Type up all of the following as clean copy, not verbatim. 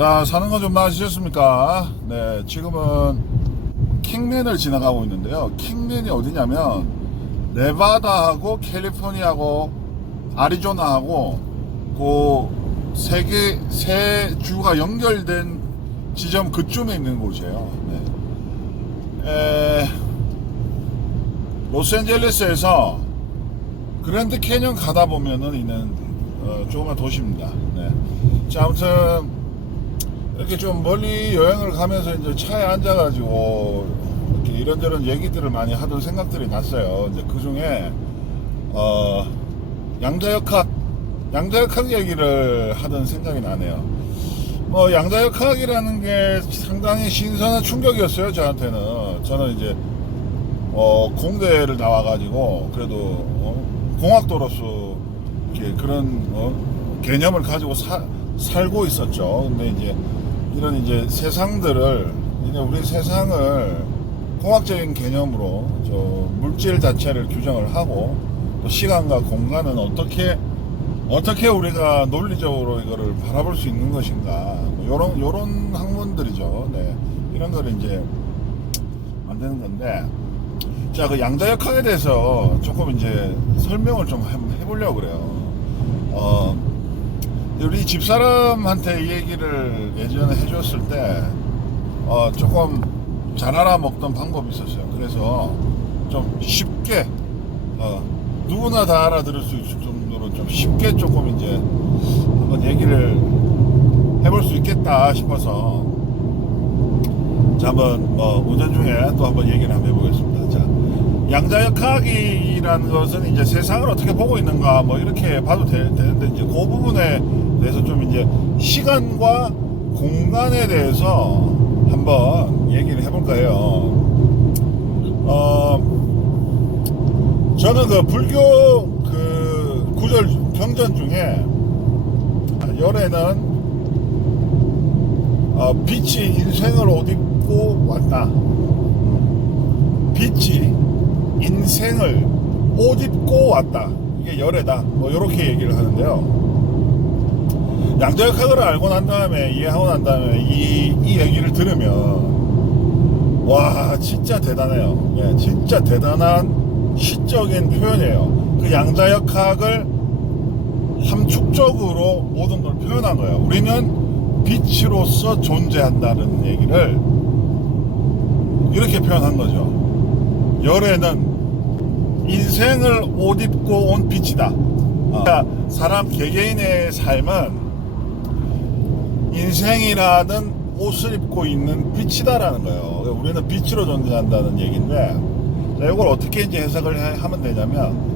자, 사는 거 좀 나아지셨습니까? 네, 지금은 킹맨을 지나가고 있는데요. 킹맨이 어디냐면 네바다하고 캘리포니아하고 아리조나하고 그 세 주가 연결된 지점 그쯤에 있는 곳이에요. 네. 로스앤젤레스에서 그랜드 캐년 가다 보면은 있는 조그만 도시입니다. 네. 자, 아무튼 이렇게 좀 멀리 여행을 가면서 이제 차에 앉아가지고 이렇게 이런저런 얘기들을 많이 하던 생각들이 났어요. 이제 그 중에 양자역학 얘기를 하던 생각이 나네요. 양자역학이라는 게 상당히 신선한 충격이었어요, 저한테는. 저는 이제 공대를 나와가지고 그래도 공학도로서 이렇게 그런 개념을 가지고 살고 있었죠. 근데 이제 이런 이제 세상들을, 우리 세상을 공학적인 개념으로 물질 자체를 규정을 하고 또 시간과 공간은 어떻게 우리가 논리적으로 이거를 바라볼 수 있는 것인가, 요런 학문들이죠. 네. 이런 거를 이제 만드는 건데, 자, 그 양자역학에 대해서 조금 이제 설명을 좀 해보려고 그래요. 우리 집사람한테 이 얘기를 예전에 해줬을 때 조금 잘 알아먹던 방법이 있었어요. 그래서 좀 쉽게 누구나 다 알아들을 수 있을 정도로 좀 쉽게 조금 이제 한번 얘기를 해볼 수 있겠다 싶어서, 자, 한번 운전 중에 또 한번 얘기를 한번 해보겠습니다. 자, 양자역학이라는 것은 이제 세상을 어떻게 보고 있는가 이렇게 봐도 되는데, 이제 그 부분에 대해서 좀 이제 시간과 공간에 대해서 한번 얘기를 해볼까 해요. 저는 그 불교 그 구절 경전 중에 열에는 빛이 인생을 옷 입고 왔다. 빛이 인생을 옷 입고 왔다. 이게 열애다. 요렇게 얘기를 하는데요. 양자역학을 알고 난 다음에, 이해하고 난 다음에 이 얘기를 들으면 와, 진짜 대단해요. 예, 진짜 대단한 시적인 표현이에요. 그 양자역학을 함축적으로 모든 걸 표현한 거예요. 우리는 빛으로서 존재한다는 얘기를 이렇게 표현한 거죠. 열애는 인생을 옷 입고 온 빛이다. 그러니까 사람 개개인의 삶은 인생이라는 옷을 입고 있는 빛이다라는 거예요. 우리는 빛으로 존재한다는 얘기인데, 자, 이걸 어떻게 이제 해석을 하면 되냐면,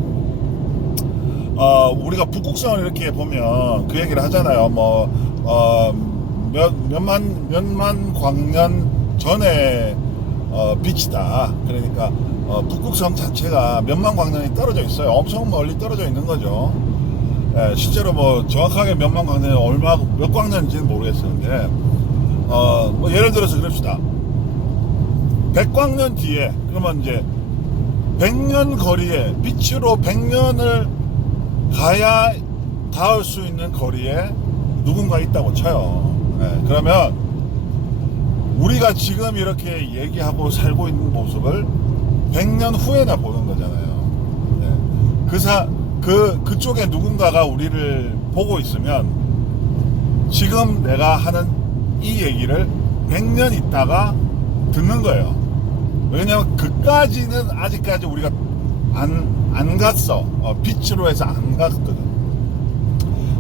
우리가 북극성을 이렇게 보면 그 얘기를 하잖아요. 몇만 광년 전에 빛이다. 그러니까 북극성 자체가 몇만 광년이 떨어져 있어요. 엄청 멀리 떨어져 있는 거죠. 예, 실제로 정확하게 몇만 광년이 몇 광년인지는 모르겠었는데, 예를 들어서 그럽시다. 100광년 뒤에, 그러면 이제 100년 거리에, 빛으로 100년을 가야 닿을 수 있는 거리에 누군가 있다고 쳐요. 예, 그러면 우리가 지금 이렇게 얘기하고 살고 있는 모습을 100년 후에나 보는 거잖아요. 예, 그쪽에 누군가가 우리를 보고 있으면 지금 내가 하는 이 얘기를 100년 있다가 듣는 거예요. 왜냐면 그까지는 아직까지 우리가 안 갔어. 빛으로 해서 안 갔거든.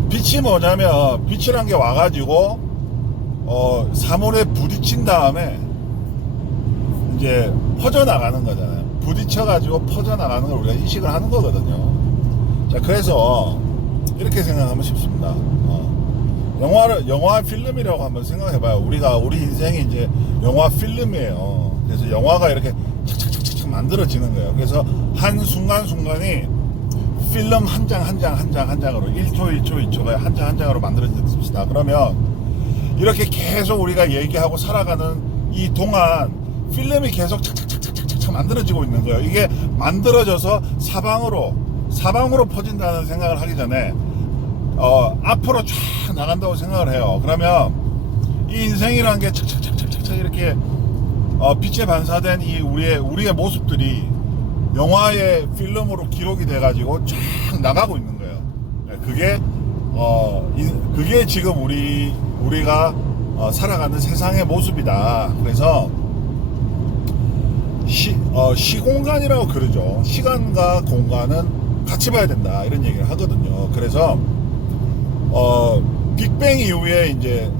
빛이 뭐냐면, 빛이란 게 와가지고 사물에 부딪힌 다음에 이제 퍼져나가는 거잖아요. 부딪혀가지고 퍼져나가는 걸 우리가 인식을 하는 거거든요. 자, 그래서 이렇게 생각하면 쉽습니다. 영화 필름이라고 한번 생각해봐요. 우리 인생이 이제 영화 필름이에요. 그래서 영화가 이렇게 착착착착 만들어지는 거예요. 그래서 한 순간순간이 필름 한 장으로 1초 한 장으로 만들어집시다. 그러면 이렇게 계속 우리가 얘기하고 살아가는 이 동안 필름이 계속 착착착착착 만들어지고 있는 거예요. 이게 만들어져서 사방으로 퍼진다는 생각을 하기 전에 앞으로 쫙 나간다고 생각을 해요. 그러면 이 인생이라는 게 착착착착착 이렇게 빛에 반사된 이 우리의 모습들이 영화의 필름으로 기록이 돼가지고 쫙 나가고 있는 거예요. 그게 지금 우리가 살아가는 세상의 모습이다. 그래서 시공간이라고 그러죠. 시간과 공간은 같이 봐야 된다, 이런 얘기를 하거든요. 그래서 빅뱅 이후에 이제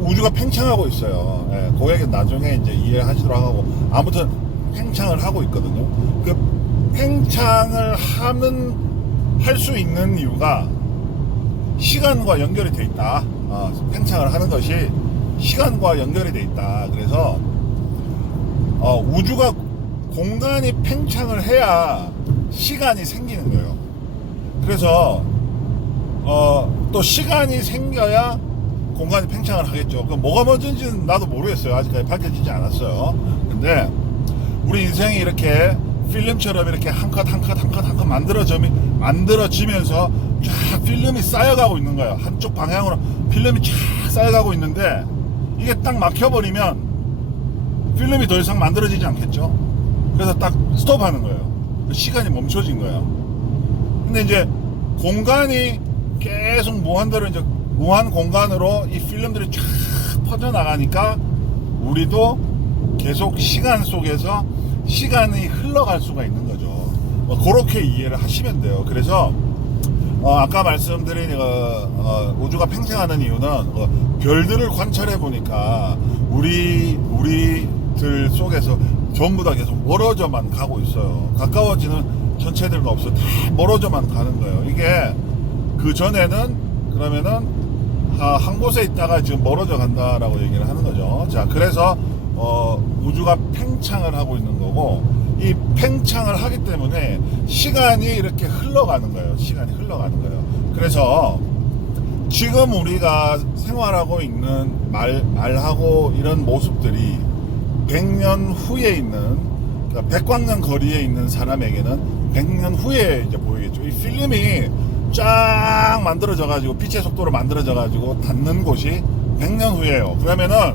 우주가 팽창하고 있어요. 예, 그 얘기는 나중에 이제 이해하시도록 하고, 아무튼 팽창을 하고 있거든요. 그 팽창을 할 수 있는 이유가 시간과 연결이 돼 있다. 팽창을 하는 것이 시간과 연결이 돼 있다. 그래서 우주가 공간이 팽창을 해야 시간이 생기는 거예요. 그래서 또 시간이 생겨야 공간이 팽창을 하겠죠. 그럼 뭐가 먼저인지는 나도 모르겠어요. 아직까지 밝혀지지 않았어요. 근데 우리 인생이 이렇게 필름처럼 이렇게 한 컷 한 컷 한 컷 한 컷 만들어지면서 쫙 필름이 쌓여가고 있는 거예요. 한쪽 방향으로 필름이 쫙 쌓여가고 있는데, 이게 딱 막혀버리면 필름이 더 이상 만들어지지 않겠죠. 그래서 딱 스톱하는 거예요. 시간이 멈춰진 거예요. 근데 이제 공간이 계속 무한 공간으로 이 필름들이 쫙 퍼져나가니까 우리도 계속 시간 속에서 시간이 흘러갈 수가 있는 거죠. 그렇게 이해를 하시면 돼요. 그래서 아까 말씀드린 우주가 팽창하는 이유는 별들을 관찰해 보니까 우리들 속에서 전부 다 계속 멀어져만 가고 있어요. 가까워지는 전체들도 없어. 다 멀어져만 가는 거예요. 이게 그 전에는 그러면은 한 곳에 있다가 지금 멀어져 간다라고 얘기를 하는 거죠. 자, 그래서 우주가 팽창을 하고 있는 거고, 이 팽창을 하기 때문에 시간이 이렇게 흘러가는 거예요. 시간이 흘러가는 거예요. 그래서 지금 우리가 생활하고 있는 말하고 이런 모습들이 100년 후에 있는, 그러니까 백광년 거리에 있는 사람에게는 100년 후에 이제 보이겠죠. 이 필름이 쫙 만들어져가지고 빛의 속도로 만들어져가지고 닿는 곳이 100년 후에요. 그러면은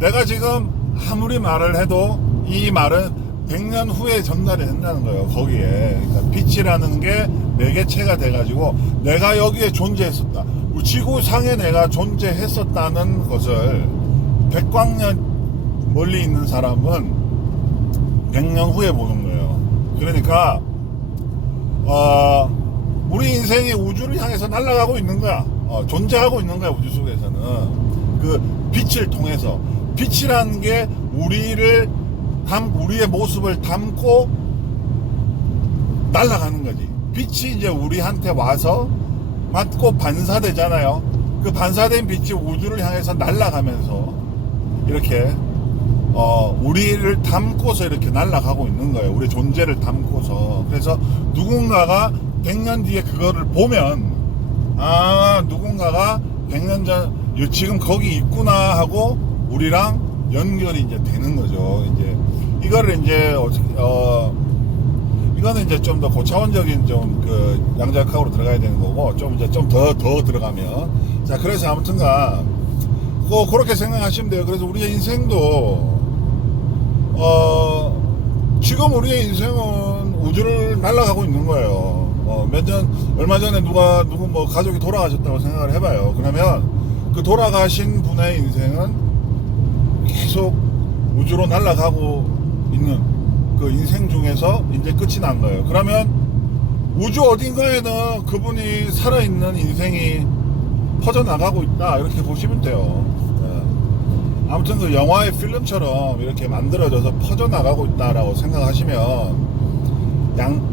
내가 지금 아무리 말을 해도 이 말은 100년 후에 전달이 된다는 거예요. 거기에. 그러니까 빛이라는 게 매개체가 돼가지고 내가 여기에 존재했었다. 지구상에 내가 존재했었다는 것을 백광년 멀리 있는 사람은 100년 후에 보는 거예요. 그러니까 우리 인생이 우주를 향해서 날아가고 있는 거야. 존재하고 있는 거야. 우주 속에서는 그 빛을 통해서. 빛이라는 게 우리의 모습을 담고 날아가는 거지. 빛이 이제 우리한테 와서 맞고 반사되잖아요. 그 반사된 빛이 우주를 향해서 날아가면서 이렇게 우리를 담고서 이렇게 날아가고 있는 거예요. 우리 존재를 담고서. 그래서 누군가가 100년 뒤에 그거를 보면, 누군가가 100년 전 지금 거기 있구나 하고 우리랑 연결이 이제 되는 거죠. 이제 이거를 이제 이거는 이제 좀 더 고차원적인 좀 그 양자역학으로 들어가야 되는 거고, 좀 이제 좀 더 들어가면, 자, 그래서 아무튼가 그렇게 생각하시면 돼요. 그래서 우리의 인생도 지금 우리의 인생은 우주를 날아가고 있는 거예요. 얼마 전에 누구 뭐 가족이 돌아가셨다고 생각을 해봐요. 그러면 그 돌아가신 분의 인생은 계속 우주로 날아가고 있는 그 인생 중에서 이제 끝이 난 거예요. 그러면 우주 어딘가에는 그분이 살아있는 인생이 퍼져나가고 있다, 이렇게 보시면 돼요. 아무튼 그 영화의 필름처럼 이렇게 만들어져서 퍼져나가고 있다라고 생각하시면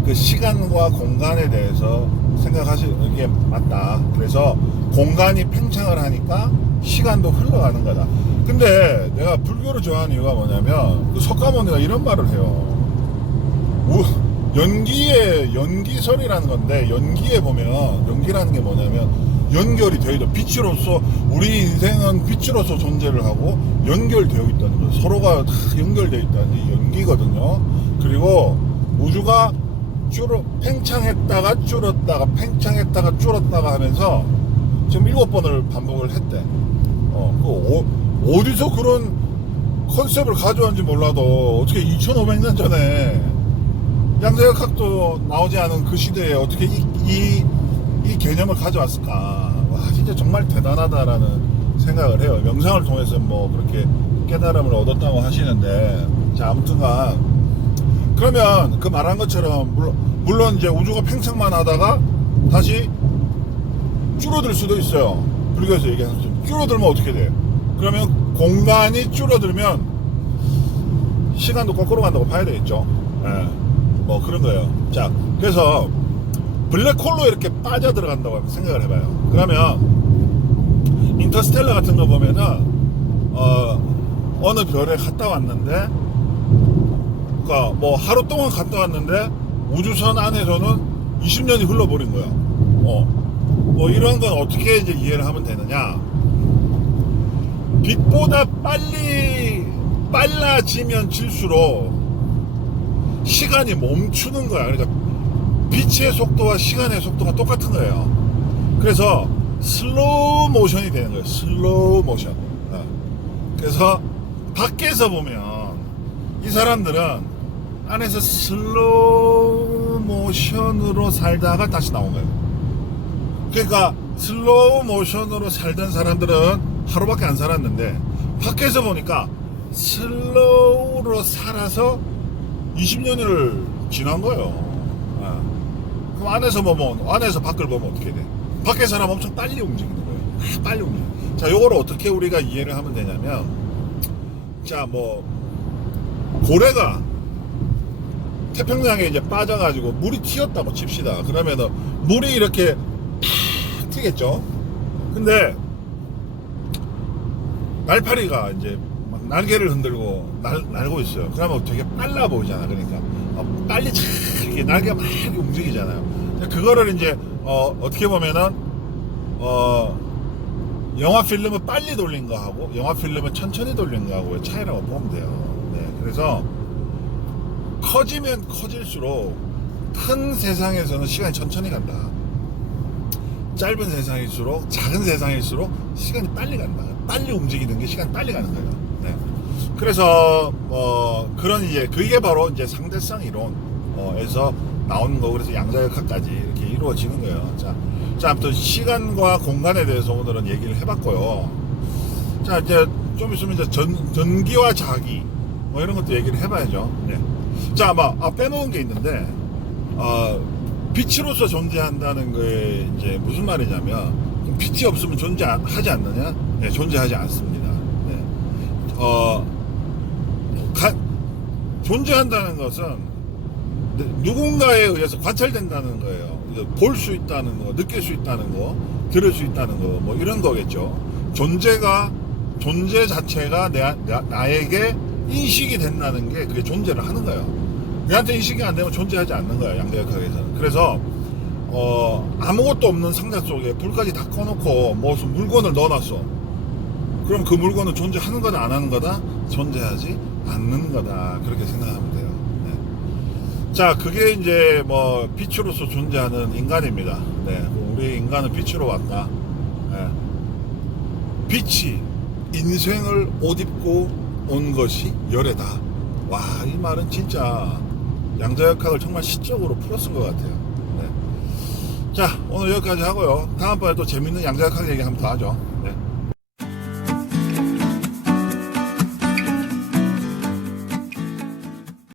그 시간과 공간에 대해서 생각하시는 게 맞다. 그래서 공간이 팽창을 하니까 시간도 흘러가는 거다. 근데 내가 불교를 좋아하는 이유가 뭐냐면, 그 석가모니가 이런 말을 해요. 연기설이라는 건데, 연기에 보면, 연기라는 게 뭐냐면 연결이 되어 있다. 빛으로서, 우리 인생은 빛으로서 존재를 하고 연결되어 있다는 거예요. 서로가 다 연결되어 있다는 게 연기거든요. 그리고 우주가 팽창했다가 줄었다가 팽창했다가 줄었다가 하면서 지금 7번을 반복을 했대. 어디서 그런 컨셉을 가져왔는지 몰라도 어떻게 2500년 전에 양자역학도 나오지 않은 그 시대에 어떻게 이 개념을 가져왔을까. 와, 진짜 정말 대단하다라는 생각을 해요. 명상을 통해서 뭐 그렇게 깨달음을 얻었다고 하시는데, 자, 아무튼간 그러면 그 말한 것처럼 물론 이제 우주가 팽창만 하다가 다시 줄어들 수도 있어요. 불교에서 얘기하는 것처럼 줄어들면 어떻게 돼요? 그러면 공간이 줄어들면 시간도 거꾸로 간다고 봐야 되겠죠. 예, 뭐 그런 거예요. 자, 그래서 블랙홀로 이렇게 빠져 들어간다고 생각을 해봐요. 그러면 인터스텔라 같은 거 보면은 어느 별에 갔다 왔는데, 그러니까 뭐 하루 동안 갔다 왔는데 우주선 안에서는 20년이 흘러버린 거야. 뭐 이런 건 어떻게 이제 이해를 하면 되느냐? 빛보다 빨라지면 질수록 시간이 멈추는 거야. 그러니까 빛의 속도와 시간의 속도가 똑같은 거예요. 그래서 슬로우 모션이 되는 거예요. 슬로우 모션. 그래서 밖에서 보면 이 사람들은 안에서 슬로우 모션으로 살다가 다시 나온 거예요. 그러니까 슬로우 모션으로 살던 사람들은 하루밖에 안 살았는데, 밖에서 보니까 슬로우로 살아서 20년을 지난 거예요. 그럼 안에서 밖을 보면 어떻게 돼? 밖에 사람 엄청 빨리 움직이는 거예요. 빨리 움직여. 자, 요거를 어떻게 우리가 이해를 하면 되냐면, 자, 뭐 고래가 태평양에 이제 빠져가지고 물이 튀었다고 칩시다. 그러면은 물이 이렇게 팍 튀겠죠. 근데 날파리가 이제 막 날개를 흔들고 날고 있어요. 그러면 되게 빨라 보이잖아. 그러니까 빨리 이렇게 날개가 막 움직이잖아요. 그거를 이제 어떻게 보면은 영화 필름을 빨리 돌린 거하고 영화 필름을 천천히 돌린 거하고의 차이라고 보면 돼요. 네, 그래서 커지면 커질수록 큰 세상에서는 시간이 천천히 간다. 짧은 세상일수록, 작은 세상일수록 시간이 빨리 간다. 빨리 움직이는 게 시간이 빨리 가는 거예요. 네. 그래서 그런 이제 그게 바로 이제 상대성 이론에서 나오는 거고, 그래서 양자역학까지 이렇게 이루어지는 거예요. 자, 아무튼 시간과 공간에 대해서 오늘은 얘기를 해봤고요. 자, 이제 좀 있으면 이제 전기와 자기 뭐 이런 것도 얘기를 해봐야죠. 네. 자, 빼놓은 게 있는데, 빛으로서 존재한다는 거에 이제 무슨 말이냐면, 빛이 없으면 존재하지 않느냐? 네, 존재하지 않습니다. 네. 존재한다는 것은 누군가에 의해서 관찰된다는 거예요. 볼 수 있다는 거, 느낄 수 있다는 거, 들을 수 있다는 거, 뭐 이런 거겠죠. 존재 자체가 나에게 인식이 된다는 게 그게 존재를 하는 거예요. 내한테 인식이 안 되면 존재하지 않는 거예요, 양자역학에서는. 그래서 아무것도 없는 상자 속에 불까지 다 꺼놓고 무슨 물건을 넣어놨어. 그럼 그 물건은 존재하는 거다, 안 하는 거다? 존재하지 않는 거다. 그렇게 생각하면 돼요. 네. 자, 그게 이제 뭐 빛으로서 존재하는 인간입니다. 네. 우리 인간은 빛으로 왔다. 네. 빛이 인생을 옷 입고 온 것이 열애다. 와, 이 말은 진짜 양자역학을 정말 시적으로 풀어쓴 것 같아요. 네. 자, 오늘 여기까지 하고요. 다음번에 또 재밌는 양자역학 얘기 한번 더 하죠. 네.